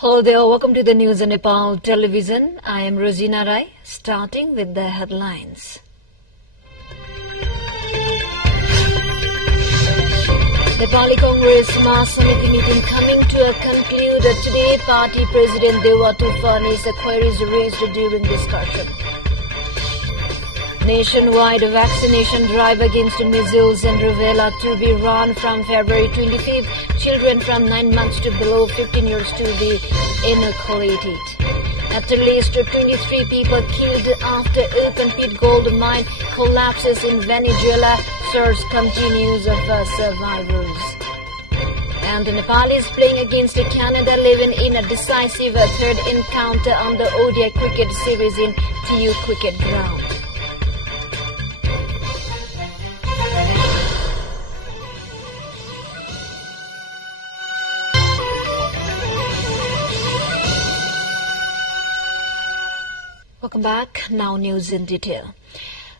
Hello there, welcome to the news on Nepal television. I am Rosina Rai, starting with the headlines. Nepali Congress Samadhi meeting coming to a conclude today. Party President Dewa to furnish queries raised during discussion. Nationwide vaccination drive against measles and rubella to be run from February 25th. Children from 9 months to below 15 years to be inoculated. At least 23 people killed after open pit gold mine collapses in Venezuela. Search continues for survivors. And Nepal is playing against Canada, living in a decisive third encounter on the ODI cricket series in TU Cricket Ground. Welcome back. Now news in detail.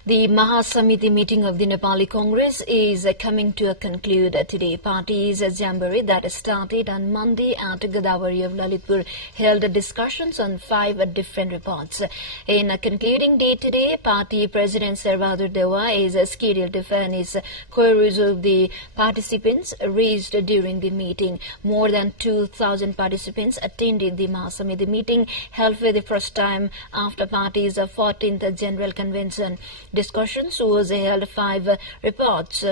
The Mahasamiti meeting of the Nepali Congress is coming to a conclude today. Party's jamboree that started on Monday at Godavari of Lalitpur held discussions on 5 different reports. In a concluding day today, Party President Sarvadar Dewa is scheduled to furnish queries of the participants raised during the meeting. More than 2,000 participants attended the Mahasamiti meeting held for the first time after party's 14th General Convention. Discussions was held 5 reports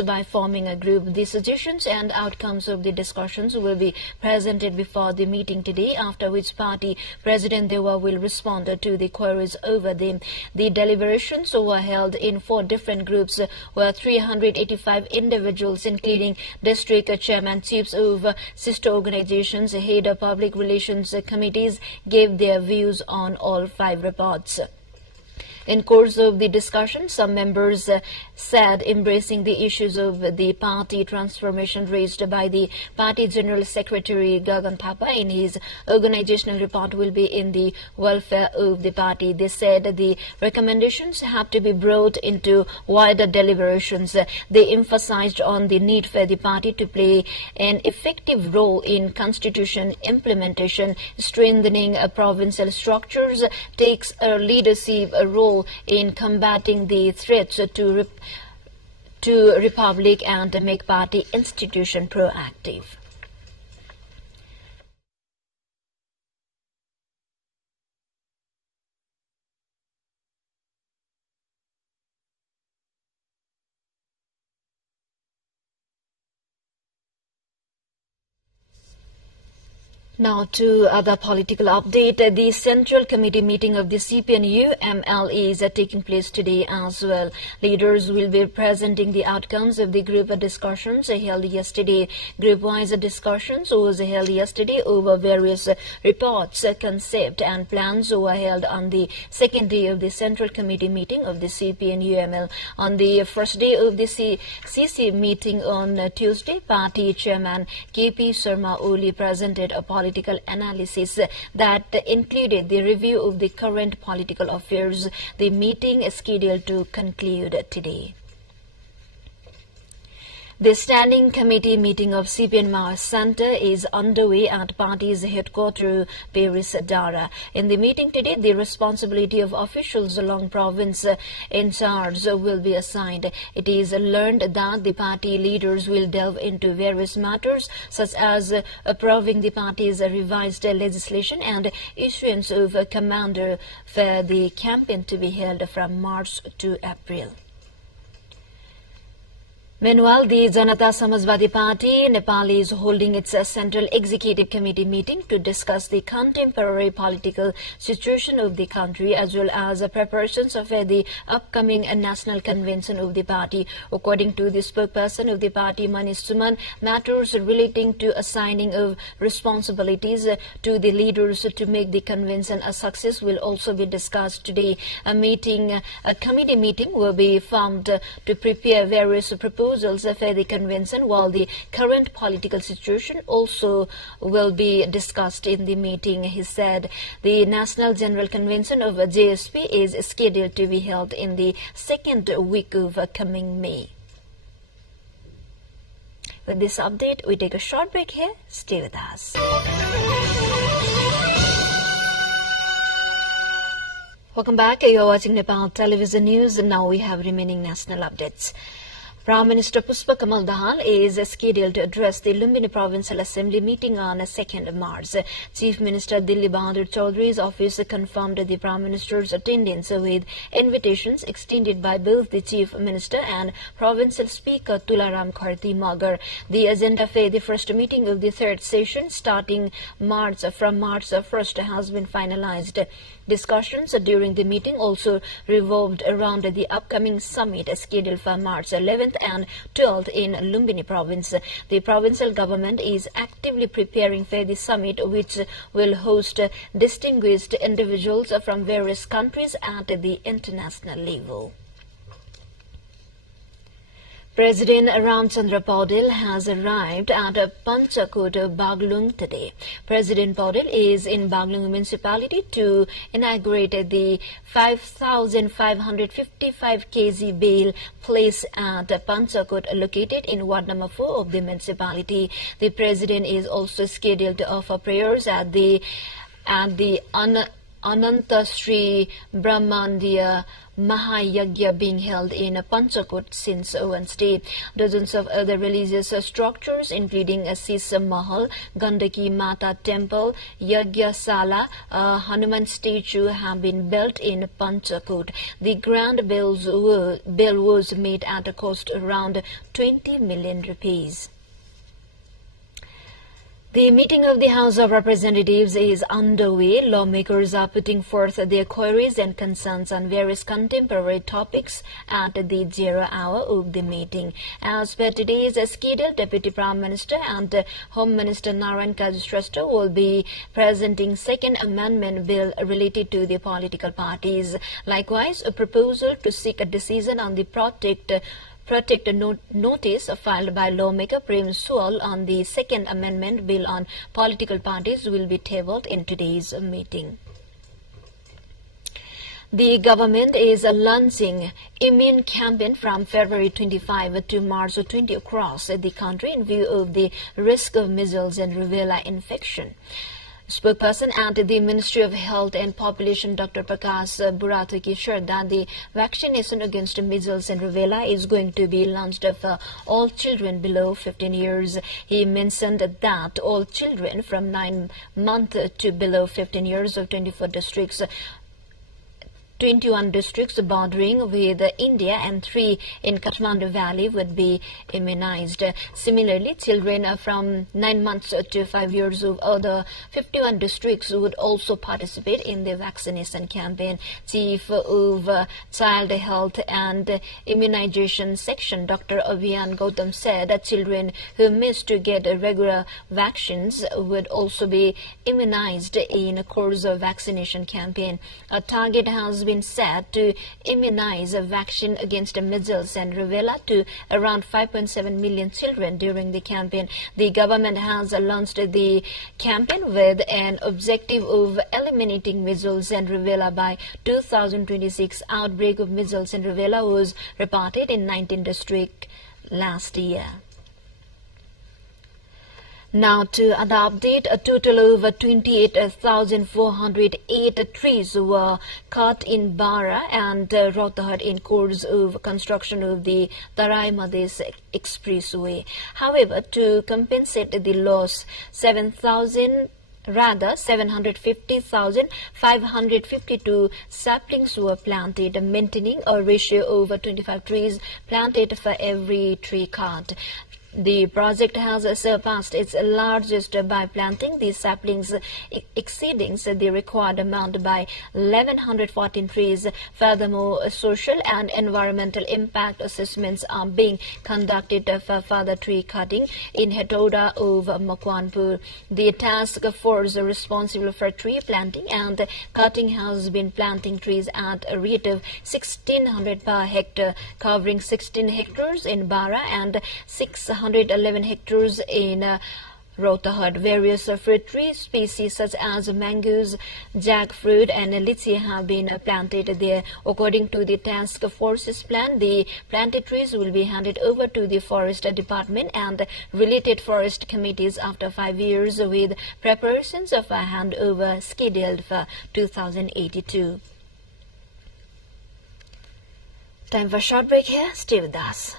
by forming a group. The suggestions and outcomes of the discussions will be presented before the meeting today, after which Party President Dewa will respond to the queries over them. The deliberations were held in 4 different groups, where 385 individuals, including district chairman, chiefs of sister organizations, head of public relations committees, gave their views on all 5 reports. In course of the discussion, some members said embracing the issues of the party transformation raised by the party General Secretary Gagan Thapa in his organizational report will be in the welfare of the party. They said the recommendations have to be brought into wider deliberations. They emphasized on the need for the party to play an effective role in constitution implementation, strengthening provincial structures, takes a leadership role in combating the threats to republic and make party institution proactive. Now to other political update. The Central Committee meeting of the CPNM is taking place today as well. Leaders will be presenting the outcomes of the group discussions held yesterday. Group-wise discussions was held yesterday over various reports, concept and plans were held on the second day of the Central Committee meeting of the CPNUML. On the first day of the CC meeting on Tuesday, Party Chairman KP Sharma Oli presented a political analysis that included the review of the current political affairs. The meeting is scheduled to conclude today. The Standing Committee meeting of CPNM Center is underway at party's headquarters, Paris, Dara. In the meeting today, the responsibility of officials along province in charge will be assigned. It is learned that the party leaders will delve into various matters, such as approving the party's revised legislation and issuance of a commander for the campaign to be held from March to April. Meanwhile, the Janata Samajwadi Party, Nepal is holding its Central Executive Committee meeting to discuss the contemporary political situation of the country as well as preparations for the upcoming National Convention of the party. According to the spokesperson of the party, Manish Suman, matters relating to assigning of responsibilities to the leaders to make the convention a success will also be discussed today. A committee meeting will be formed to prepare various proposals for the convention, while the current political situation also will be discussed in the meeting. He said the National General Convention of JSP is scheduled to be held in the second week of coming May. With this update, we take a short break here. Stay with us. Welcome back. You're watching Nepal Television News, and now we have remaining national updates. Prime Minister Pushpa Kamal Dahal is scheduled to address the Lumbini Provincial Assembly meeting on 2nd March. Chief Minister Dilli Bahadur Chaudhry's office confirmed the Prime Minister's attendance with invitations extended by both the Chief Minister and Provincial Speaker Tularam Kharti Magar. The agenda for the first meeting of the third session starting from March 1st has been finalized. Discussions during the meeting also revolved around the upcoming summit scheduled for March 11th and 12th in Lumbini province. The provincial government is actively preparing for the summit, which will host distinguished individuals from various countries at the international level. President Chandra has arrived at Panchakot, Baglung today. President Paudel is in Baglung municipality to inaugurate the 5,555 kg bale place at Panchakot, located in Ward number 4 of the municipality. The president is also scheduled to offer prayers at the Ananta Sri Brahmandiya Mahayagya being held in Panchakot since Wednesday. Dozens of other religious structures, including a Sisa Mahal, Gandaki Mata Temple, Yagya Sala, Hanuman statue, have been built in Panchakot. The grand bill was made at a cost around 20 million rupees. The meeting of the House of Representatives is underway. Lawmakers are putting forth their queries and concerns on various contemporary topics at the 0 hour of the meeting. As per today's schedule, Deputy Prime Minister and Home Minister Narayan Kajushrestha will be presenting Second Amendment Bill related to the political parties. Likewise, a proposal to seek a decision on the protect notice filed by lawmaker Prem Sual on the Second Amendment Bill on political parties will be tabled in today's meeting. The government is launching immune campaign from February 25 to March 20 across the country in view of the risk of measles and rubella infection. Spokesperson at the Ministry of Health and Population, Dr. Prakash Burataki, shared that the vaccination against measles and rubella is going to be launched for all children below 15 years. He mentioned that all children from 9 months to below 15 years of 21 districts bordering with India and 3 in Kathmandu Valley would be immunized. Similarly, children from 9 months to 5 years of other 51 districts would also participate in the vaccination campaign. Chief of Child Health and Immunization Section, Dr. Abhiyan Gautam, said that children who miss to get regular vaccines would also be immunized in a course of vaccination campaign. A target has been set to immunize a vaccine against measles and rubella to around 5.7 million children during the campaign. The government has launched the campaign with an objective of eliminating measles and rubella by 2026. Outbreak of measles and rubella was reported in 19 districts last year. Now to other update, a total of 28,408 trees were cut in Bara and Rohtahar in course of construction of the Tarai Madhes Expressway. However, to compensate the loss, 750,552 saplings were planted, maintaining a ratio of 25 trees planted for every tree cut. The project has surpassed its largest by planting the saplings exceeding the required amount by 1,114 trees. Furthermore, social and environmental impact assessments are being conducted for further tree cutting in Hetoda of Makwanpur. The task force responsible for tree planting and cutting has been planting trees at a rate of 1,600 per hectare, covering 16 hectares in Bara and 611 hectares in Rohtahar. Various fruit tree species such as mangoes, jackfruit and lychee have been planted there. According to the task force's plan, the planted trees will be handed over to the forest department and related forest committees after 5 years, with preparations of a handover scheduled for 2082. Time for a short break here. Stay with us.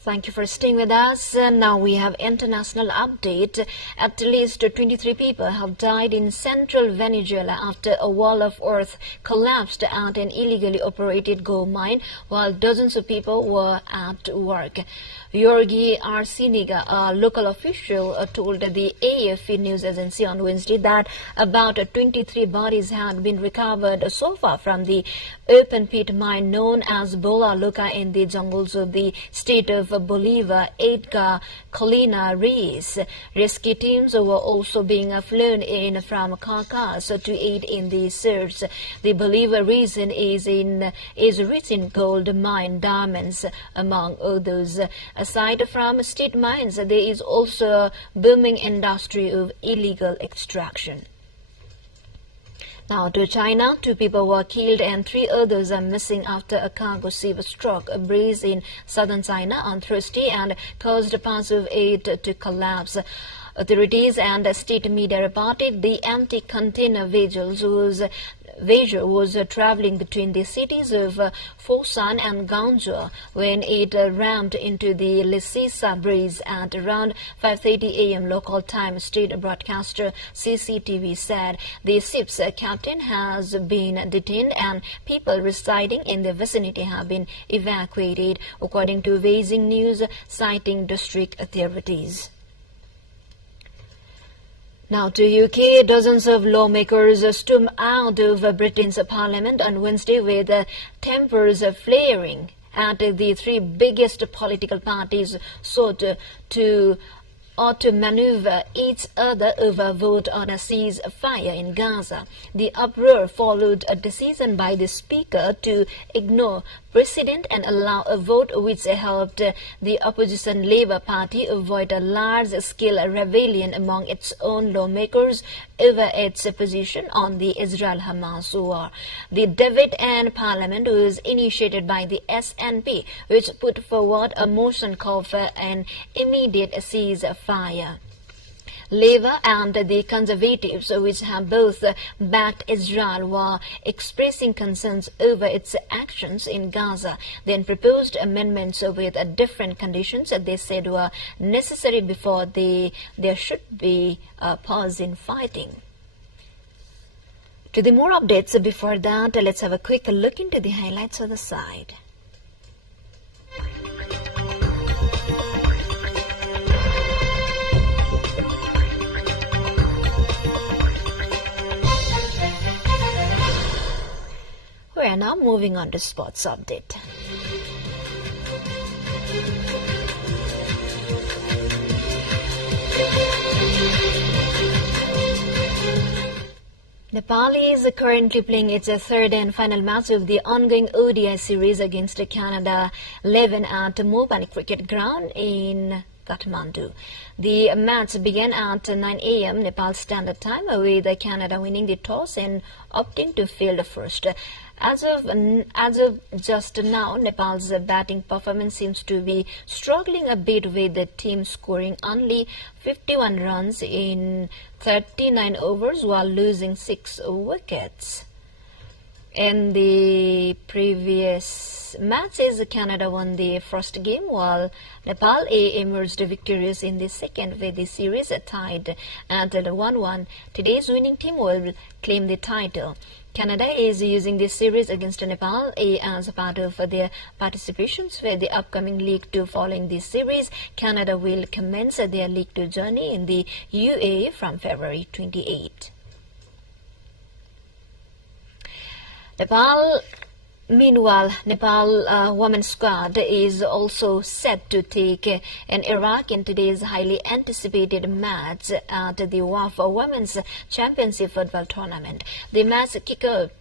Thank you for staying with us. Now we have international update. At least 23 people have died in central Venezuela after a wall of earth collapsed at an illegally operated gold mine while dozens of people were at work. Yorgi Arciniga, a local official, told the AFP news agency on Wednesday that about 23 bodies had been recovered so far from the open pit mine known as Bola Loca in the jungles of the state of Bolívar, Edgar Colina Reyes. Rescue teams were also being flown in from Caracas to aid in the search. The Bolívar region is rich in gold mine, diamonds, among others. Aside from state mines, there is also a booming industry of illegal extraction. Now to China, 2 people were killed and 3 others are missing after a cargo ship struck a breeze in southern China on Thursday and caused parts of it to collapse. Authorities and state media reported the empty container vessel was traveling between the cities of Fosan and Ganzhou when it rammed into the Lisisa breeze at around 5:30 a.m. local time. State broadcaster CCTV said the ship's captain has been detained and people residing in the vicinity have been evacuated, according to Beijing News, citing district authorities. Now to UK, dozens of lawmakers stormed out of Britain's parliament on Wednesday with tempers flaring at the 3 biggest political parties sought to maneuver each other over a vote on a ceasefire in Gaza. The uproar followed a decision by the Speaker to ignore precedent and allow a vote which helped the opposition Labour Party avoid a large-scale rebellion among its own lawmakers over its position on the Israel-Hamas war. The debate in Parliament was initiated by the SNP, which put forward a motion call for an immediate ceasefire. Labour and the Conservatives, which have both backed Israel, were expressing concerns over its actions in Gaza, then proposed amendments with different conditions that they said were necessary before there should be a pause in fighting. To the more updates before that, let's have a quick look into the highlights of the side. We are now moving on to sports update. Nepal is currently playing its 3rd and final match of the ongoing ODI series against Canada 11 at Mobani Cricket Ground in Kathmandu. The match began at 9 a.m. Nepal Standard Time, with Canada winning the toss and opting to field first. As of just now, Nepal's batting performance seems to be struggling a bit, with the team scoring only 51 runs in 39 overs while losing 6 wickets. In the previous matches, Canada won the first game, while Nepal emerged victorious in the second, with the series tied at 1-1. Today's winning team will claim the title. Canada is using this series against Nepal as a part of their participations for the upcoming League 2. Following this series, Canada will commence their League 2 journey in the UAE from February 28. Nepal Meanwhile, Nepal women's squad is also set to take an Iraq in today's highly anticipated match at the WAF Women's Championship Football Tournament. The match kick off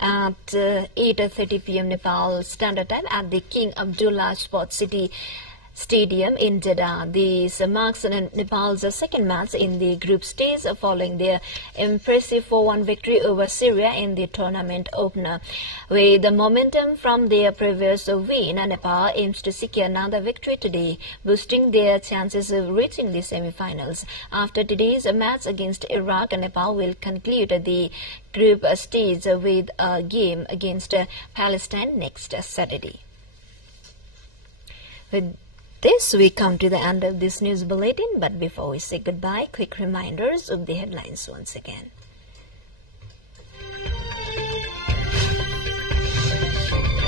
at 8:30 p.m. Nepal Standard Time at the King Abdullah Sports City Stadium in Jeddah. This marks Nepal's second match in the group stage following their impressive 4-1 victory over Syria in the tournament opener. With the momentum from their previous win, Nepal aims to secure another victory today, boosting their chances of reaching the semi-finals. After today's match against Iraq, Nepal will conclude the group stage with a game against Palestine next Saturday. With this, we come to the end of this news bulletin, but before we say goodbye, quick reminders of the headlines once again.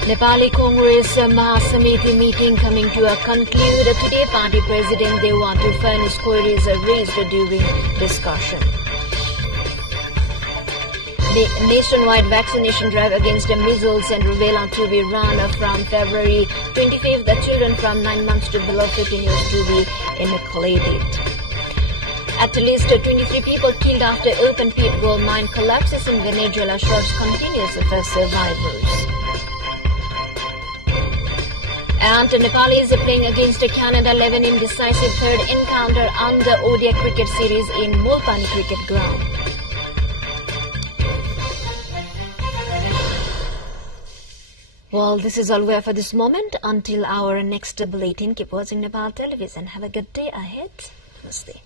Nepali Congress Mahasamiti meeting coming to a conclude today. Party President Dewatu Furnace queries are raised during discussion. The nationwide vaccination drive against measles and rubella to be run from February 25th. The children from 9 months to below 15 years to be inoculated. At least 23 people killed after open pit gold mine collapses in Venezuela. Search continues for survivors. And Nepal is playing against Canada 11 in decisive third encounter on the ODI cricket series in Mulpani Cricket Ground. Well, this is all we have for this moment. Until our next bulletin, keep watching Nepal Television. Have a good day ahead. Namaste.